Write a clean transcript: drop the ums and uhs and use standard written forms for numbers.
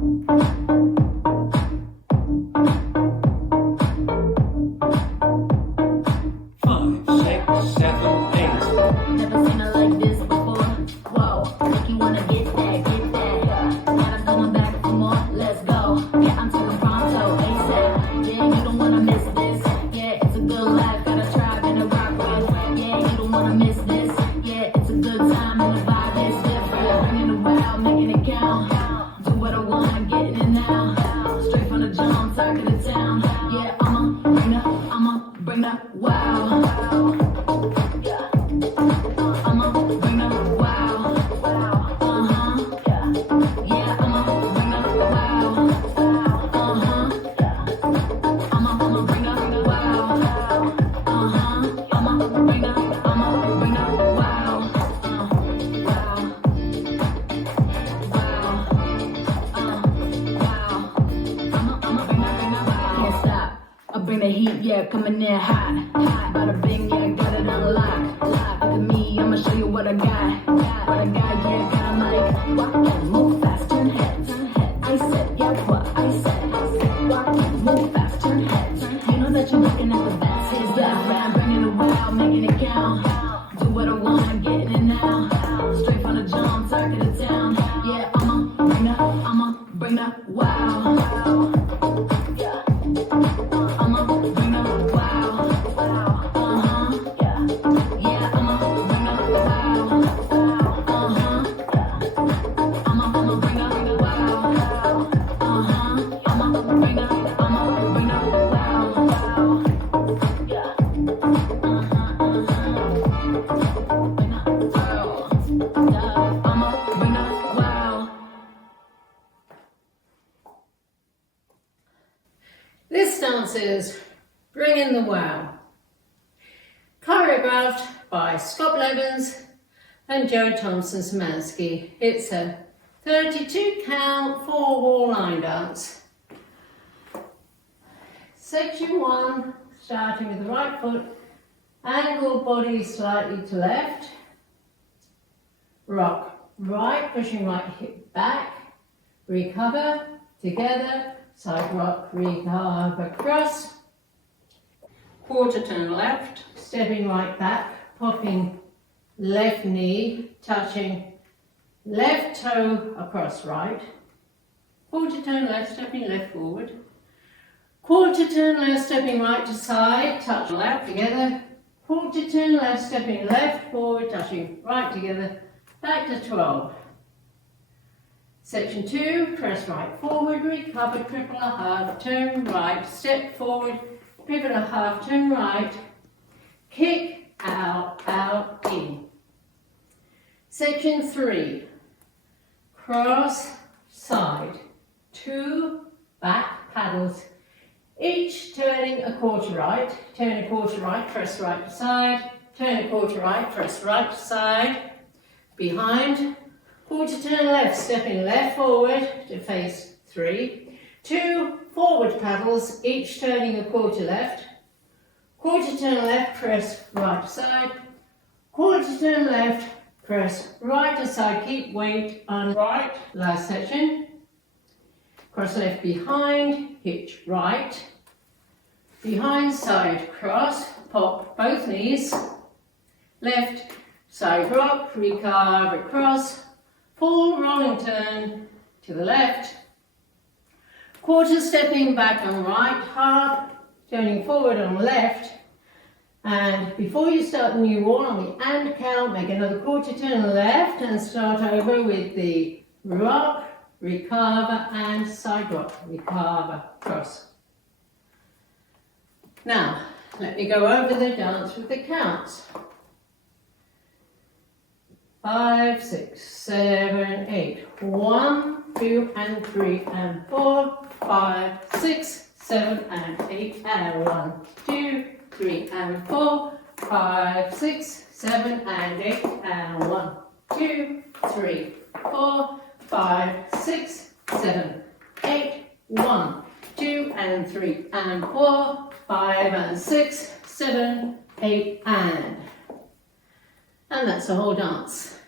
Bring the wow. I'ma bring the wow. Yeah, I'ma bring the wow. I'ma bring the wow. I'ma bring the wow. I bring the heat, yeah, coming in hot. Bada bing, yeah, got it on lock. Look at me, I'ma show you what I got. Yeah, got 'em like walk and move fast, turn heads. I said, yeah, what I said. Walk and move fast, turn heads. You know that you're looking at the best. Here's that rap, bringing the wow, making it count. Do what I want, getting it now. Straight from the jump, talking it down. Yeah, I'ma bring the wow. I'ma bring the wow. Yeah, I'ma bring the wow. I'ma bring the wow. I'ma bring the wow. Yeah. I'ma bring the wow. This dance is Bringin The Wow, choreographed by Scott Blevins and Joe Thompson-Szymanski. It's a 32 count, 4-wall line dance. Section 1, starting with the right foot, angle body slightly to left, rock right, pushing right hip back, recover, together, side rock, recover, cross, quarter turn left, stepping right back, popping left knee, touching left toe across right, quarter turn left, stepping left forward, quarter turn left, stepping right to side, touch left together, quarter turn left, stepping left forward, touching right together, back to 12. Section 2, press right forward, recover, triple a half, turn right, step forward, pivot a half, turn right, kick, out, out, in. Section 3, cross, side, 2 back paddles, each turning a quarter right, turn a quarter right, press right to side, turn a quarter right, press right to side, behind, quarter turn left, stepping left forward to face 3, 2 forward paddles, each turning a quarter left, quarter turn left, press right to side, quarter turn left, press right to side, keep weight on right, last section, cross left behind, hitch right, behind side cross, pop both knees, left side rock, recover, cross, full rolling turn to the left, quarter stepping back on right, half turning forward on left, and before you start the new wall on the and count, make another quarter turn left and start over with the rock, recover and side rock, recover, cross. Now, let me go over the dance with the counts. 5, 6, 7, 8. 1, 2, and 3, and 4, 5, 6, 7, and 8, and 1, 2, 3, and 4, 5, 6, 7, and 8, and 1, 2, 3, 4, 5, 6, 7, 8, 1, 2, and 3, and 4, 5, and 6, 7, 8, and that's the whole dance.